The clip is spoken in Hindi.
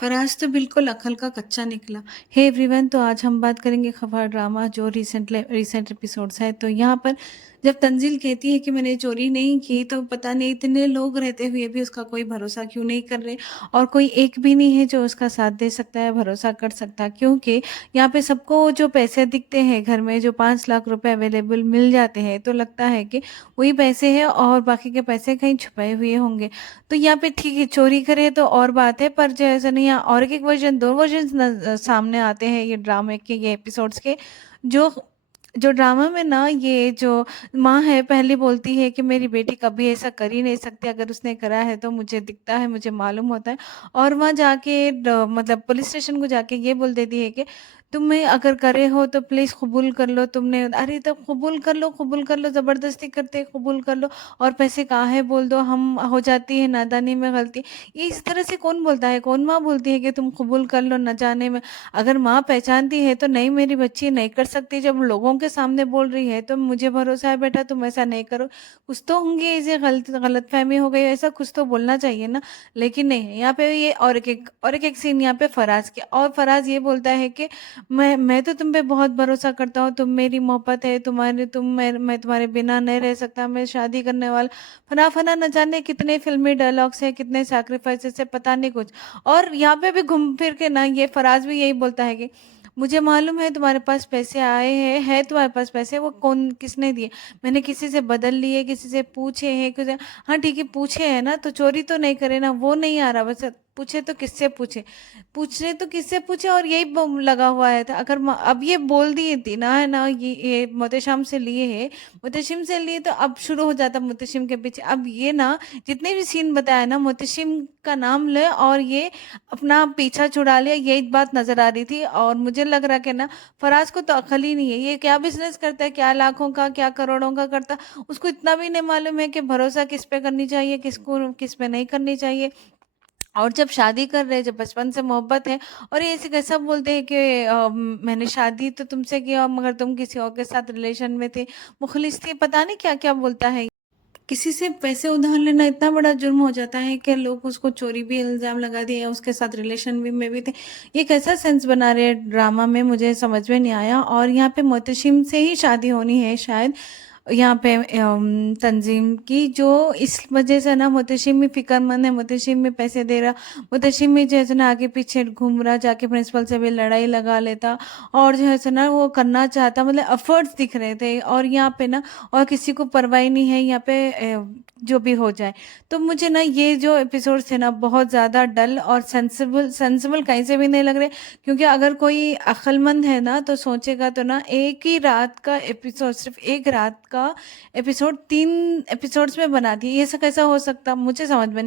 फराज तो बिल्कुल अक्ल का कच्चा निकला। हे एवरीवन, तो आज हम बात करेंगे खबर ड्रामा जो रिसेंट एपिसोड्स है। तो यहाँ पर जब तंजील कहती है कि मैंने चोरी नहीं की, तो पता नहीं इतने लोग रहते हुए भी उसका कोई भरोसा क्यों नहीं कर रहे, और कोई एक भी नहीं है जो उसका साथ दे सकता है, भरोसा कर सकता। क्योंकि यहाँ पे सबको जो पैसे दिखते हैं घर में, जो 5 लाख रुपए अवेलेबल मिल जाते हैं, तो लगता है कि वही पैसे हैं और बाकी के पैसे कहीं छुपाए हुए होंगे। तो यहाँ पे ठीक है, चोरी करे तो और बात है, पर जो ऐसा नहीं है। और एक वर्जन, दो वर्जन सामने आते हैं ये ड्रामे के, ये एपिसोड्स के। जो जो ड्रामा में ना, ये जो माँ है पहले बोलती है कि मेरी बेटी कभी ऐसा कर ही नहीं सकती, अगर उसने करा है तो मुझे दिखता है, मुझे मालूम होता है। और वहाँ जाके मतलब पुलिस स्टेशन को जाके ये बोल देती है कि तुम्हें अगर करे हो तो प्लीज़ कबूल कर लो तुमने। अरे तो कबूल कर लो, कबूल कर लो, ज़बरदस्ती करते कबूल कर लो, और पैसे कहाँ है बोल दो, हम हो जाती है नादानी में गलती। ये इस तरह से कौन बोलता है? कौन माँ बोलती है कि तुम कबूल कर लो न जाने में? अगर माँ पहचानती है तो नहीं, मेरी बच्ची नहीं कर सकती, जब लोगों के सामने बोल रही है तो मुझे भरोसा है बेटा तुम ऐसा नहीं करो। कुछ तो होंगी, ऐसे गलतफहमी हो गई, ऐसा कुछ तो बोलना चाहिए ना। लेकिन नहीं, यहाँ पे ये और एक सीन यहाँ पे फराज के, और फराज ये बोलता है कि मैं तो तुम पे बहुत भरोसा करता हूँ, तुम मेरी मोहब्बत है, तुम्हारे तुम मैं तुम्हारे बिना नहीं रह सकता, मैं शादी करने वाला। फना फना न जाने कितने फिल्मी डायलॉग्स है, कितने सैक्रिफाइसेस है, पता नहीं कुछ। और यहाँ पे भी घूम फिर के ना, ये फराज भी यही बोलता है कि मुझे मालूम है तुम्हारे पास पैसे आए हैं, है तुम्हारे पास पैसे, वो कौन किसने दिए? मैंने किसी से बदल लिए, किसी से पूछे हैं कुछ? हाँ ठीक है, पूछे हैं ना, तो चोरी तो नहीं करे ना, वो नहीं आ रहा बस। पूछे तो किससे पूछे? पूछने तो किससे पूछे, और यही लगा हुआ है था। अगर अब ये बोल दिए थी ना, है ना, ये मोहतशम से लिए है, मुतशिम से लिए, तो अब शुरू हो जाता मुतशिम के पीछे। अब ये ना, जितने भी सीन बताया ना, मुतशिम का नाम ले और ये अपना पीछा छुड़ा लिया, यही बात नजर आ रही थी। और मुझे लग रहा कि ना, फराज को तो अकल ही नहीं है, ये क्या बिजनेस करता है, क्या लाखों का क्या करोड़ों का करता, उसको इतना भी नहीं मालूम है कि भरोसा किस पे करनी चाहिए, किसको किस पे नहीं करनी चाहिए। और जब शादी कर रहे हैं, जब बचपन से मोहब्बत है, और ये ऐसे कैसा बोलते हैं कि मैंने शादी तो तुमसे किया मगर तुम किसी और के साथ रिलेशन में थे, मुखलिस थी, पता नहीं क्या क्या बोलता है। किसी से पैसे उधार लेना इतना बड़ा जुर्म हो जाता है कि लोग उसको चोरी भी इल्जाम लगा दिए, उसके साथ रिलेशन भी में भी थे। ये कैसा सेंस बना रहे हैं ड्रामा में, मुझे समझ में नहीं आया। और यहाँ पे मोहतशिम से ही शादी होनी है शायद, यहाँ पे तंजीम की, जो इस वजह से ना मुतशिम भी फिक्रमंद है, मुतशिम भी पैसे दे रहा, मुतशिम भी जो है सो ना आगे पीछे घूम रहा, जाके प्रिंसिपल से भी लड़ाई लगा लेता, और जो है सो ना वो करना चाहता, मतलब एफर्ट्स दिख रहे थे। और यहाँ पे ना, और किसी को परवाह नहीं है यहाँ पे, जो भी हो जाए। तो मुझे ना ये जो एपिसोड थे ना, बहुत ज़्यादा डल और सेंसिबल सेंसिबल कहीं से भी नहीं लग रहे। क्योंकि अगर कोई अक्लमंद है ना, तो सोचेगा तो ना, एक ही रात का एपिसोड, सिर्फ एक रात का एपिसोड 3 एपिसोड्स में बना दिया, ये सब कैसा हो सकता, मुझे समझ में नहीं।